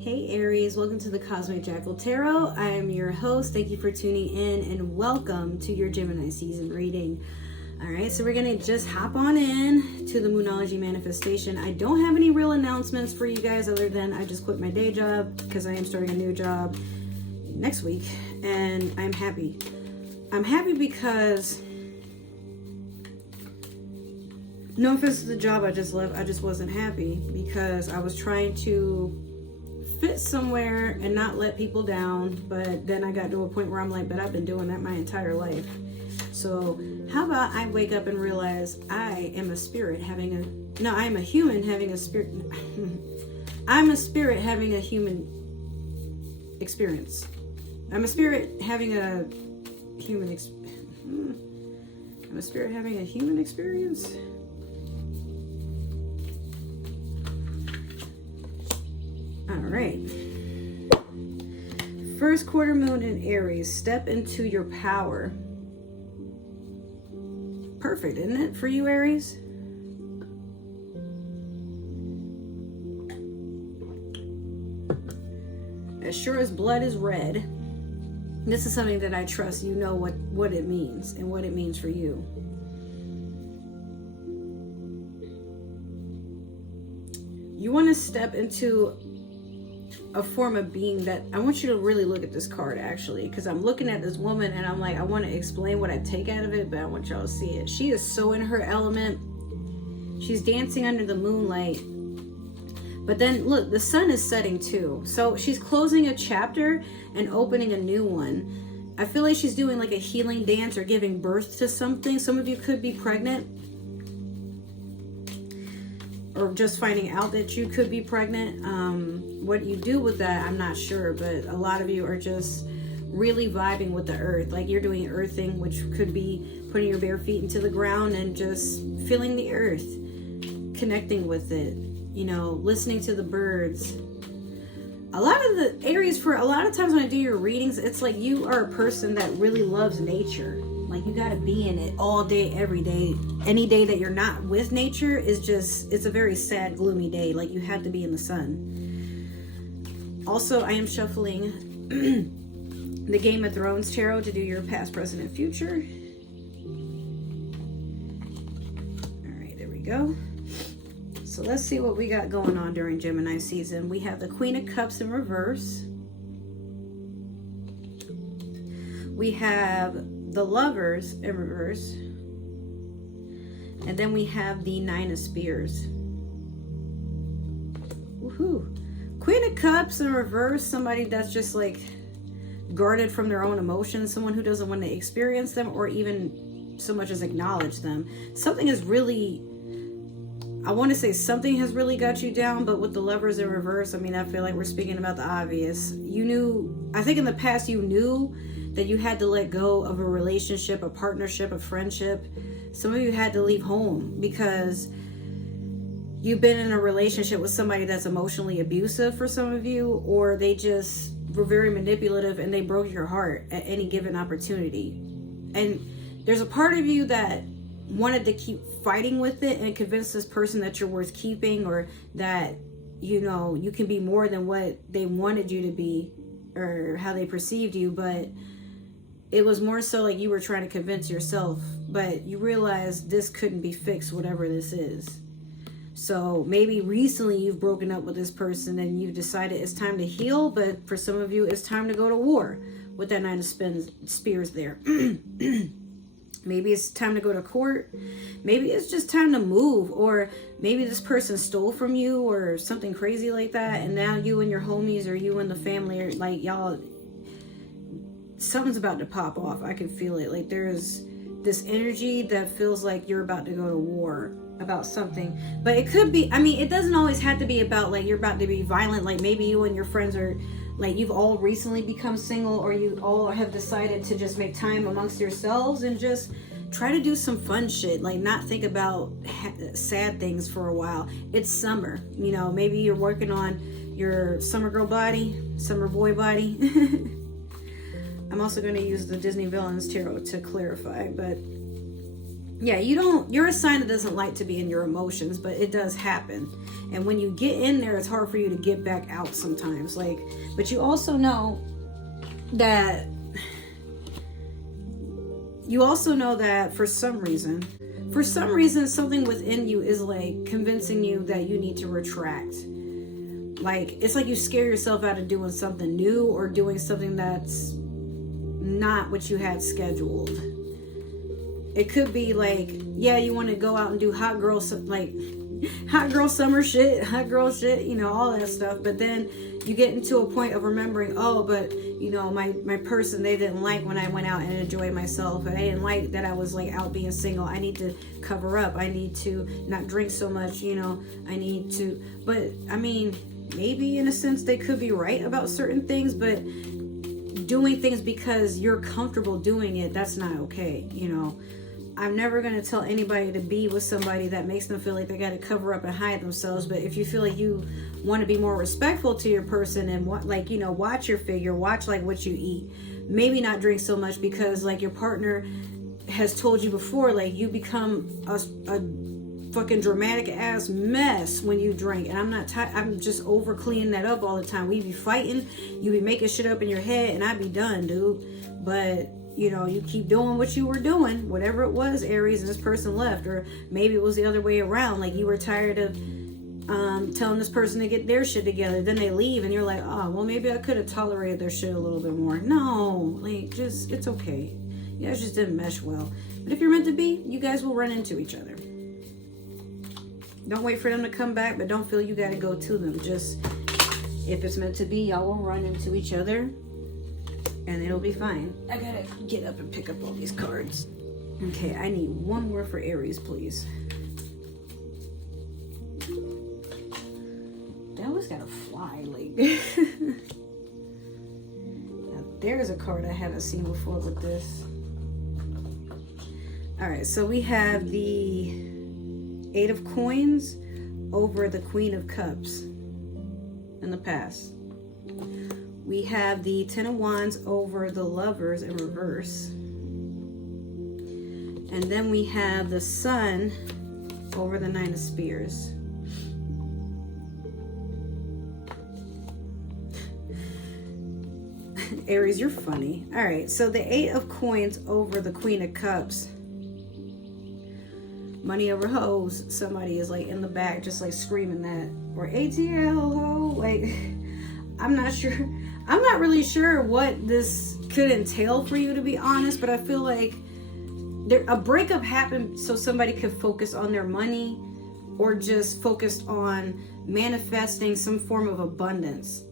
Hey Aries, welcome to the Cosmic Jackal Tarot. I am your host. Thank you for tuning in and welcome to your Gemini season reading. Alright, so we're going to just hop on in to the Moonology manifestation. I don't have any real announcements for you guys other than I just quit my day job because I am starting a new job next week and I'm happy. I'm happy because no offense to the job I just left, I just wasn't happy because I was trying to fit somewhere and not let people down, but then I got to a point where I'm like, but I've been doing that my entire life. So how about I wake up and realize I am a spirit having a, no, I'm a human having a spirit. I'm a spirit having a human experience. I'm a spirit having a human I'm a spirit having a human experience. All right. First quarter moon in Aries. Step into your power. Perfect, isn't it, for you, Aries? As sure as blood is red. This is something that I trust. You know what it means and what it means for you. You want to step into a form of being that I want you to really look at this card actually, because I'm looking at this woman and I'm like, I want to explain what I take out of it, but I want y'all to see it. She is so in her element. She's dancing under the moonlight. But then look, the sun is setting too. So she's closing a chapter and opening a new one. I feel like she's doing like a healing dance or giving birth to something. Some of you could be pregnant. Or just finding out that you could be pregnant. What you do with that, I'm not sure, but a lot of you are just really vibing with the earth. Like you're doing earthing, which could be putting your bare feet into the ground and just feeling the earth, connecting with it, you know, listening to the birds. A lot of the Aries, for a lot of times when I do your readings, it's like you are a person that really loves nature. Like you gotta be in it all day, every day. Any day that you're not with nature is just, it's a very sad, gloomy day. Like you have to be in the sun. Also, I am shuffling the Game of Thrones tarot to do your past, present, and future. All right, there we go. So let's see what we got going on during Gemini season. We have the Queen of Cups in reverse. We have the Lovers in reverse. And then we have the Nine of Spears. Woohoo. Queen of Cups in reverse, somebody that's just like guarded from their own emotions, someone who doesn't want to experience them or even so much as acknowledge them. Something is really, I want to say something has really got you down, but with the Lovers in reverse, I mean, I feel like we're speaking about the obvious. You knew, I think in the past you knew that you had to let go of a relationship, a partnership, a friendship. Some of you had to leave home because you've been in a relationship with somebody that's emotionally abusive for some of you, or they just were very manipulative and they broke your heart at any given opportunity. And there's a part of you that wanted to keep fighting with it and convince this person that you're worth keeping, or that, you know, you can be more than what they wanted you to be or how they perceived you. But it was more so like you were trying to convince yourself, but you realized this couldn't be fixed, whatever this is. So maybe recently you've broken up with this person and you've decided it's time to heal, but for some of you it's time to go to war with that Nine of Spears there. Maybe it's time to go to court. Maybe it's just time to move, or maybe this person stole from you or something crazy like that, and now you and your homies or you and the family are like, y'all, something's about to pop off. I can feel it. Like there's this energy that feels like you're about to go to war about something. But it could be, I mean, it doesn't always have to be about like you're about to be violent. Like maybe you and your friends are like, you've all recently become single, or you all have decided to just make time amongst yourselves and just try to do some fun shit. Like not think about sad things for a while. It's summer, you know, maybe you're working on your summer girl body, summer boy body. I'm also going to use the Disney Villains Tarot to clarify, but Yeah, you're a sign that doesn't like to be in your emotions, but it does happen. And when you get in there, it's hard for you to get back out sometimes. Like, but you also know that for some reason, something within you is like convincing you that you need to retract. Like, it's like you scare yourself out of doing something new or doing something that's not what you had scheduled. It could be like, yeah, you want to go out and do hot girl summer shit, hot girl shit, you know, all that stuff. But then you get into a point of remembering, oh, but you know, my person, they didn't like when I went out and enjoyed myself, and I didn't like that I was like out being single. I need to cover up. I need to not drink so much, you know, I need to. But I mean, maybe in a sense they could be right about certain things, but doing things because you're comfortable doing it, that's not okay, you know. I'm never going to tell anybody to be with somebody that makes them feel like they got to cover up and hide themselves. But if you feel like you want to be more respectful to your person and like, you know, watch your figure, watch like what you eat, maybe not drink so much, because like your partner has told you before, like you become a fucking dramatic ass mess when you drink. And I'm just over cleaning that up all the time. We be fighting, you be making shit up in your head, and I be done, dude. But you know, you keep doing what you were doing, whatever it was, Aries, and this person left. Or maybe it was the other way around, like you were tired of telling this person to get their shit together, then they leave and you're like, oh, well, maybe I could have tolerated their shit a little bit more. No, like, just, it's okay. You guys just didn't mesh well. But if you're meant to be, you guys will run into each other. Don't wait for them to come back, but don't feel you got to go to them. Just, if it's meant to be, y'all will run into each other and it'll be fine. I gotta get up and pick up all these cards. Okay, I need one more for Aries, please. They always gotta fly, like. Now, there's a card I haven't seen before with this. Alright, so we have the 8 of Coins over the Queen of Cups in the past. We have the 10 of Wands over the Lovers in reverse. And then we have the Sun over the 9 of Spears. Aries, you're funny. All right, so the 8 of Coins over the Queen of Cups. Money over hoes. Somebody is like in the back just like screaming that. Or ATL ho. Like, I'm not sure. I'm not really sure what this could entail for you, to be honest, but I feel like a breakup happened so somebody could focus on their money or just focused on manifesting some form of abundance.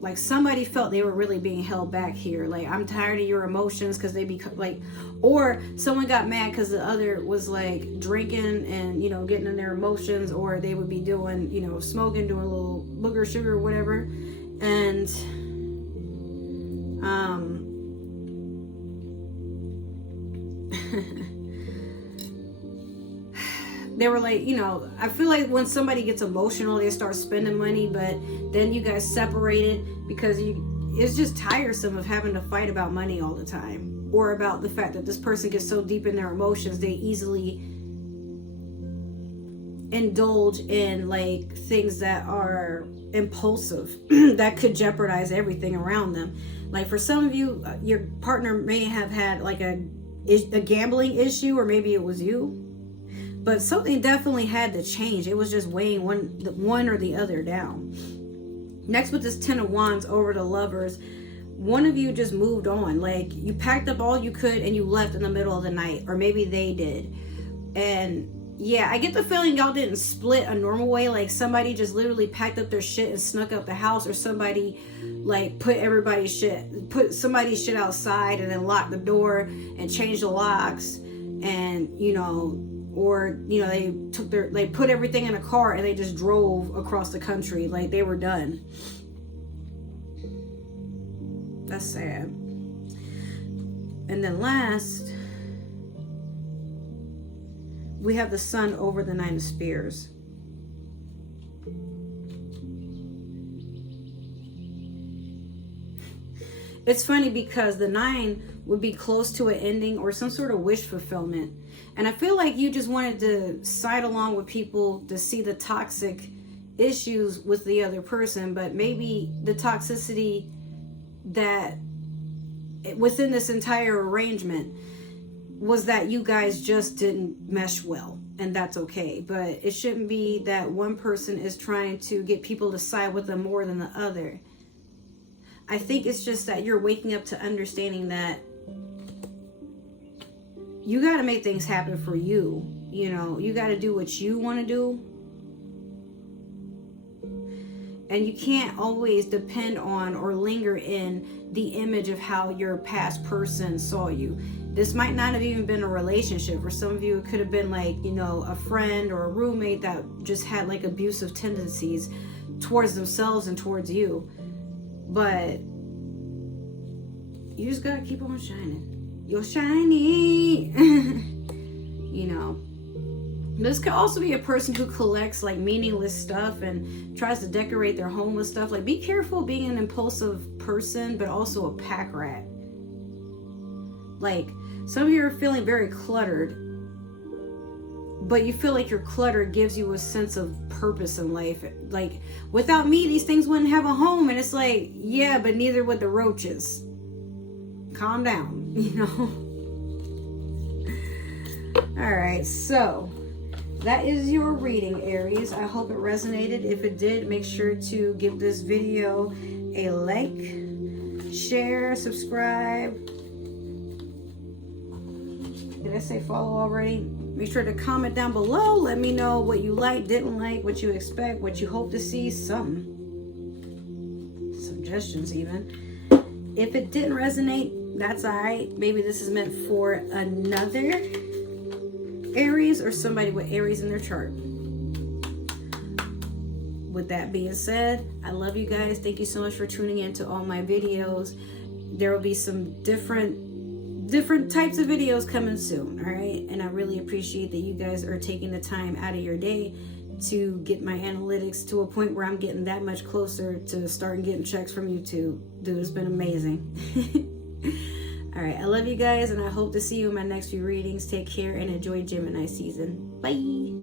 Like somebody felt they were really being held back here. Like, I'm tired of your emotions, because they become like, or someone got mad because the other was like drinking and, you know, getting in their emotions, or they would be doing, you know, smoking, doing a little booger sugar or whatever. And they were like, you know, I feel like when somebody gets emotional, they start spending money, but then you guys separated because it's just tiresome of having to fight about money all the time, or about the fact that this person gets so deep in their emotions, they easily indulge in like things that are impulsive that could jeopardize everything around them. Like for some of you, your partner may have had like a gambling issue, or maybe it was you, but something definitely had to change. It was just weighing one or the other down. Next, with this 10 of Wands over the Lovers, one of you just moved on. Like, you packed up all you could and you left in the middle of the night, or maybe they did. And yeah, I get the feeling y'all didn't split a normal way. Like somebody just literally packed up their shit and snuck out the house, or somebody like put somebody's shit outside and then locked the door and changed the locks, and you know, or you know, they put everything in a car and they just drove across the country like they were done. That's sad. And then last, we have the Sun over the 9 of Spears. It's funny because the 9 would be close to an ending or some sort of wish fulfillment. And I feel like you just wanted to side along with people to see the toxic issues with the other person, but maybe the toxicity that within this entire arrangement was that you guys just didn't mesh well, and that's okay. But it shouldn't be that one person is trying to get people to side with them more than the other. I think it's just that you're waking up to understanding that you got to make things happen for you. You know, you got to do what you want to do. And you can't always depend on or linger in the image of how your past person saw you. This might not have even been a relationship. For some of you, it could have been like, you know, a friend or a roommate that just had like abusive tendencies towards themselves and towards you. But you just gotta keep on shining. You're shiny. You know. This could also be a person who collects like meaningless stuff and tries to decorate their home with stuff. Like, be careful being an impulsive person, but also a pack rat. Like, some of you are feeling very cluttered, but you feel like your clutter gives you a sense of purpose in life. Like, without me, these things wouldn't have a home. And it's like, yeah, but neither would the roaches. Calm down, you know. All right, so that is your reading, Aries. I hope it resonated. If it did, make sure to give this video a like, share, subscribe. Did I say follow already? Make sure to comment down below. Let me know what you like, didn't like, what you expect, what you hope to see, some suggestions even. If it didn't resonate, that's all right. Maybe this is meant for another Aries or somebody with Aries in their chart. With that being said, I love you guys. Thank you so much for tuning in to all my videos. There will be some different types of videos coming soon, all right? And I really appreciate that you guys are taking the time out of your day to get my analytics to a point where I'm getting that much closer to starting getting checks from YouTube. Dude, it's been amazing. All right, I love you guys, and I hope to see you in my next few readings. Take care and enjoy Gemini season. Bye.